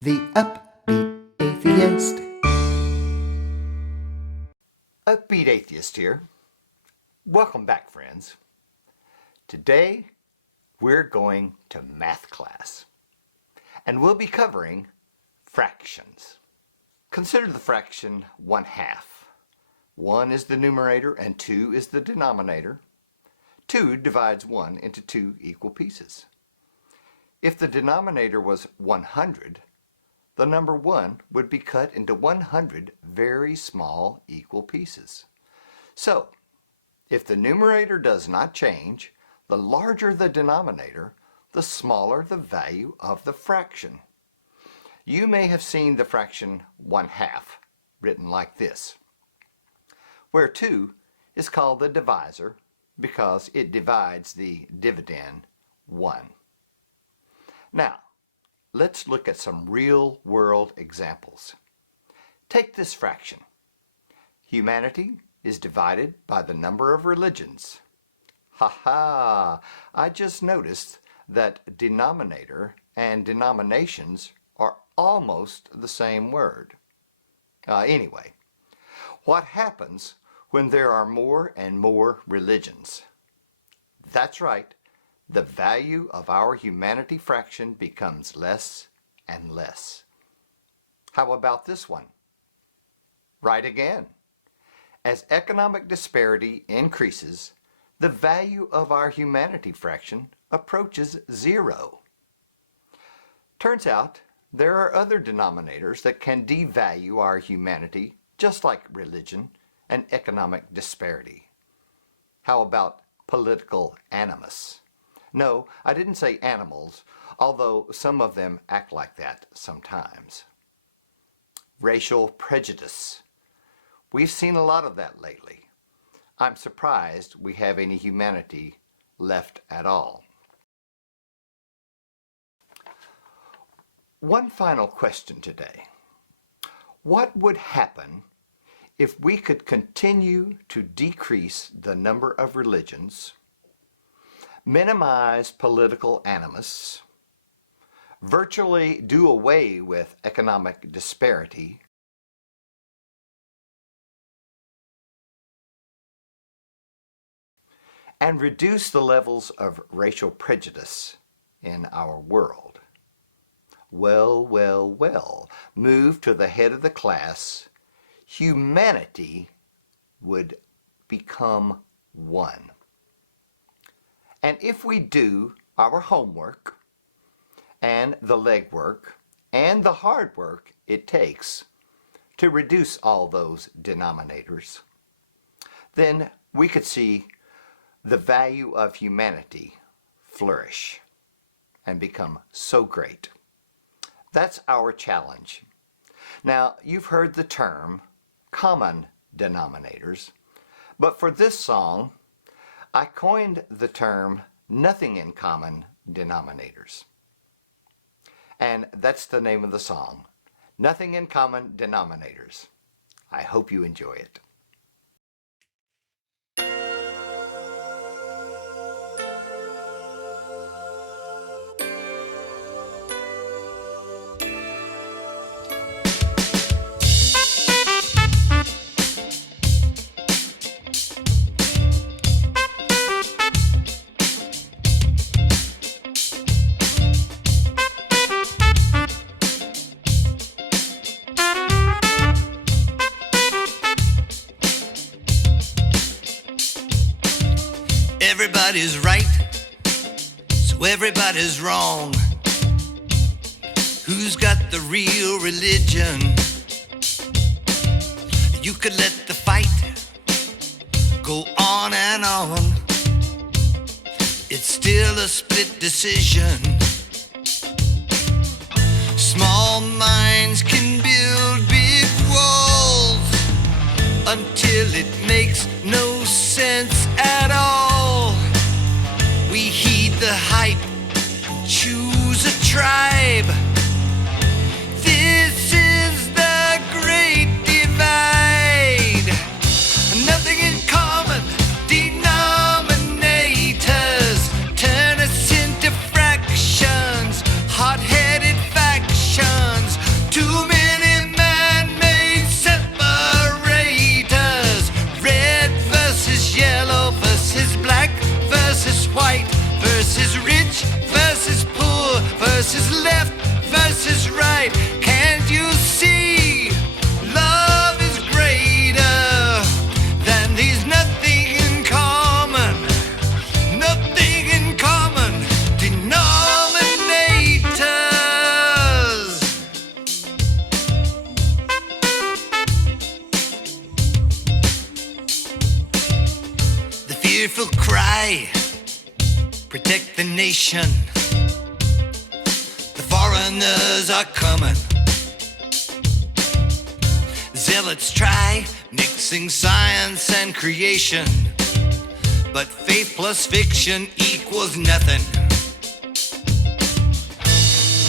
The Upbeat Atheist. Upbeat Atheist here. Welcome back, friends. Today, we're going to math class, and we'll be covering fractions. Consider the fraction 1/2. 1 is the numerator and 2 is the denominator. 2 divides 1 into 2 equal pieces. If the denominator was 100, the number 1 would be cut into 100 very small equal pieces. So, if the numerator does not change, the larger the denominator, the smaller the value of the fraction. You may have seen the fraction 1/2 written like this, where 2 is called the divisor because it divides the dividend 1. Now, let's look at some real-world examples. Take this fraction. Humanity is divided by the number of religions. Ha! I just noticed that denominator and denominations are almost the same word. Anyway, what happens when there are more and more religions? That's right. The value of our humanity fraction becomes less and less. How about this one? Right again. As economic disparity increases, the value of our humanity fraction approaches 0. Turns out there are other denominators that can devalue our humanity, just like religion and economic disparity. How about political animus? No, I didn't say animals, although some of them act like that sometimes. Racial prejudice. We've seen a lot of that lately. I'm surprised we have any humanity left at all. One final question today. What would happen if we could continue to decrease the number of religions, minimize political animus, virtually do away with economic disparity, and reduce the levels of racial prejudice in our world? Well, move to the head of the class. Humanity would become one. And if we do our homework and the legwork and the hard work it takes to reduce all those denominators, then we could see the value of humanity flourish and become so great. That's our challenge. Now, you've heard the term common denominators, but for this song, I coined the term nothing in common denominators. And that's the name of the song, Nothing in Common Denominators. I hope you enjoy it. Everybody's right, so everybody's wrong. Who's got the real religion? You could let the fight go on and on. It's still a split decision. Small minds can build big walls until it makes no sense at all. We heed the hype and choose a tribe. This is the great divide. Nothing in common denominators turn us into fractions, hot-headed factions. faithful cry, protect the nation. The foreigners are coming. Zealots try mixing science and creation, but faith plus fiction equals nothing.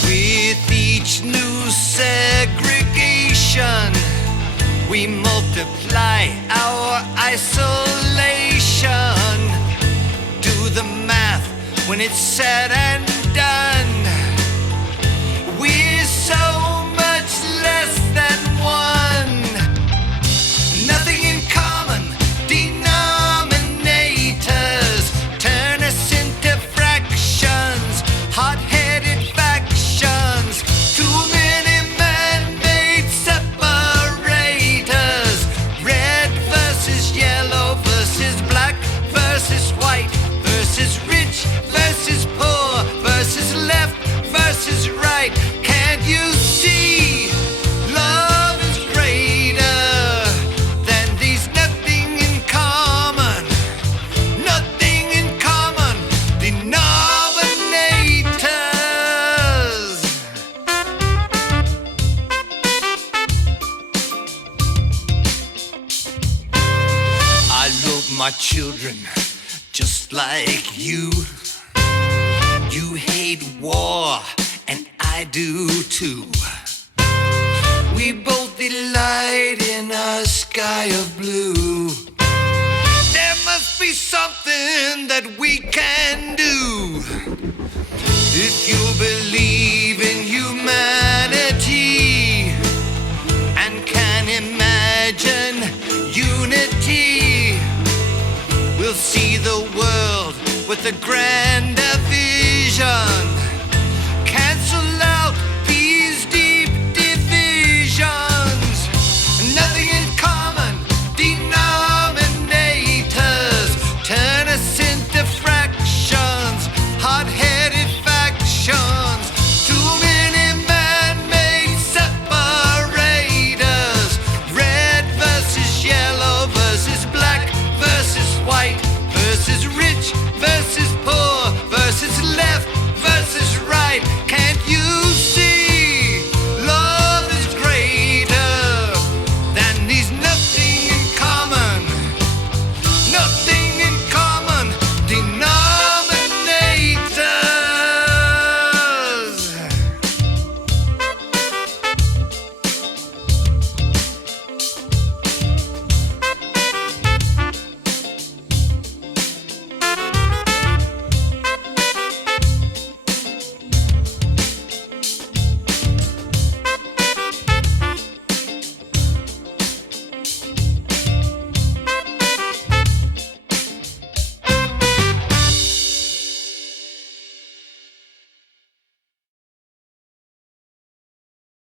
With each new segregation, we multiply our isolation. Do the math when it's said and done. We're so much less than one. Nothing in common, denominators turn us into fractions, hot-headed factions. Too many man-made separators. Red versus yellow versus black versus white versus rich versus poor versus left versus right. Can't you see? Love is greater than these. Nothing in common, nothing in common denominators. I love my children just like you. You hate war, and I do too. We both delight in a sky of blue. There must be something that we can do. If you believe in humanity and can imagine unity, we'll see the world with a grand